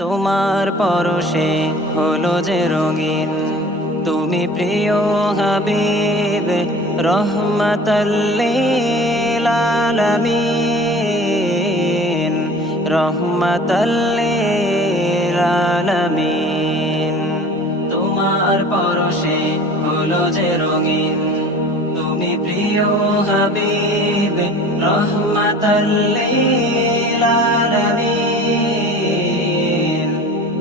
তোমার পরশে হলো যে রঙিন। তুমি প্রিয় হাবিব রহমাতাল লিল আলামিন, রহমাতাল লিল আলামিন। তোমার পরশে হলো যে রঙিন। তুমি প্রিয় হাবিব রহমাতাল লিল আলামিন,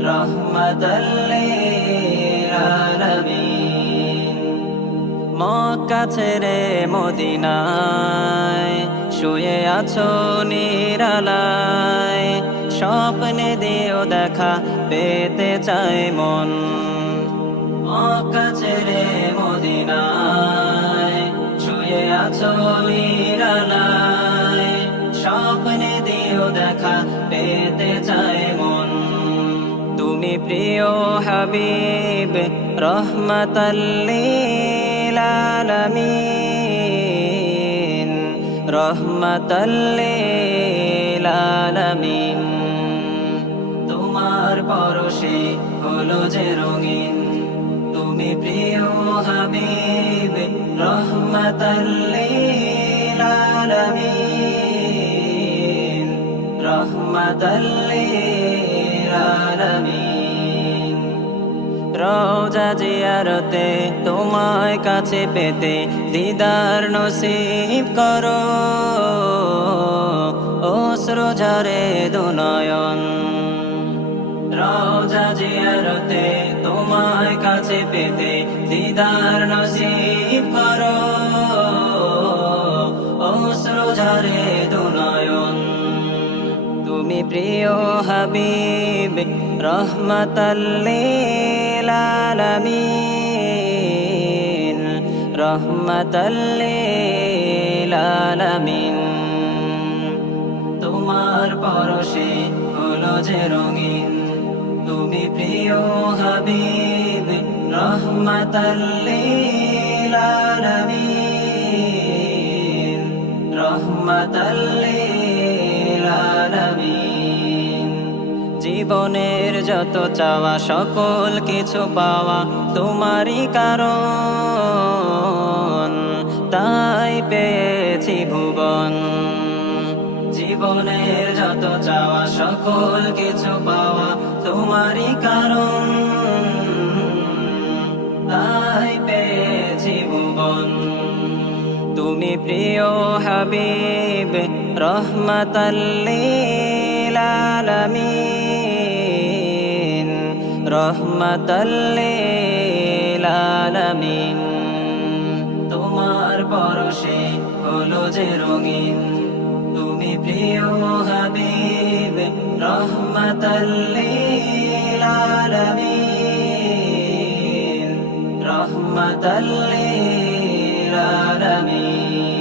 রহমাতাল লিল আলামিন। মক্কা ছেড়ে মদিনায় শুয়ে আছো নিরালায়, স্বপ্নে দিও দেখা পেতে চায় মন। মক্কা ছেড়ে মদিনায় শুয়ে আছো নিরালায়, স্বপ্নে দিও দেখা পেতে চায় মন। তুমি প্রিয় হাবিব রহমাতাল লিল আলামিন, রহমাতাল লিল আলামিন। তোমার পরশে হলো যে রঙিন। তুমি প্রিয় হাবিব রহমাতাল লিল আলামিন, রহমাতাল লিল আলামিন। রওজা জিয়ারতে তোমায় কাছে পেতে দিদার নসিব করো, অশ্রু ঝরে দুনয়ন। রওজা জিয়ারতে তোমায় কাছে পেতে দিদার নসিব করো, অশ্রু ঝরে দুনয়ন। তুমি প্রিয় হাবিব রহমাতাল লিল আলামিন, রহমাতাল লিল আলামিন। তোমার পরশে হলো যে রঙিন। তুমি প্রিয় হাবিব রহমাতাল লিল আলামিন, রহমাতাল লিল আলামিন। জীবনের যত চাওয়া সকল কিছু পাওয়া তোমারই কারণ, তাই পেয়েছি ভুবন। জীবনের যত চাওয়া সকল কিছু পাওয়া তোমারই কারণ, তাই পেয়েছি ভুবন। তুমি প্রিয় হাবিব রহমাতাল লিল আলামিন, রহমাতাল লিল আলামিন। তোমার পরশে হলো যে রঙিন। তুমি প্রিয় হাবিব রহমাতাল লিল আলামিন, রহমাতাল লিল আলামিন।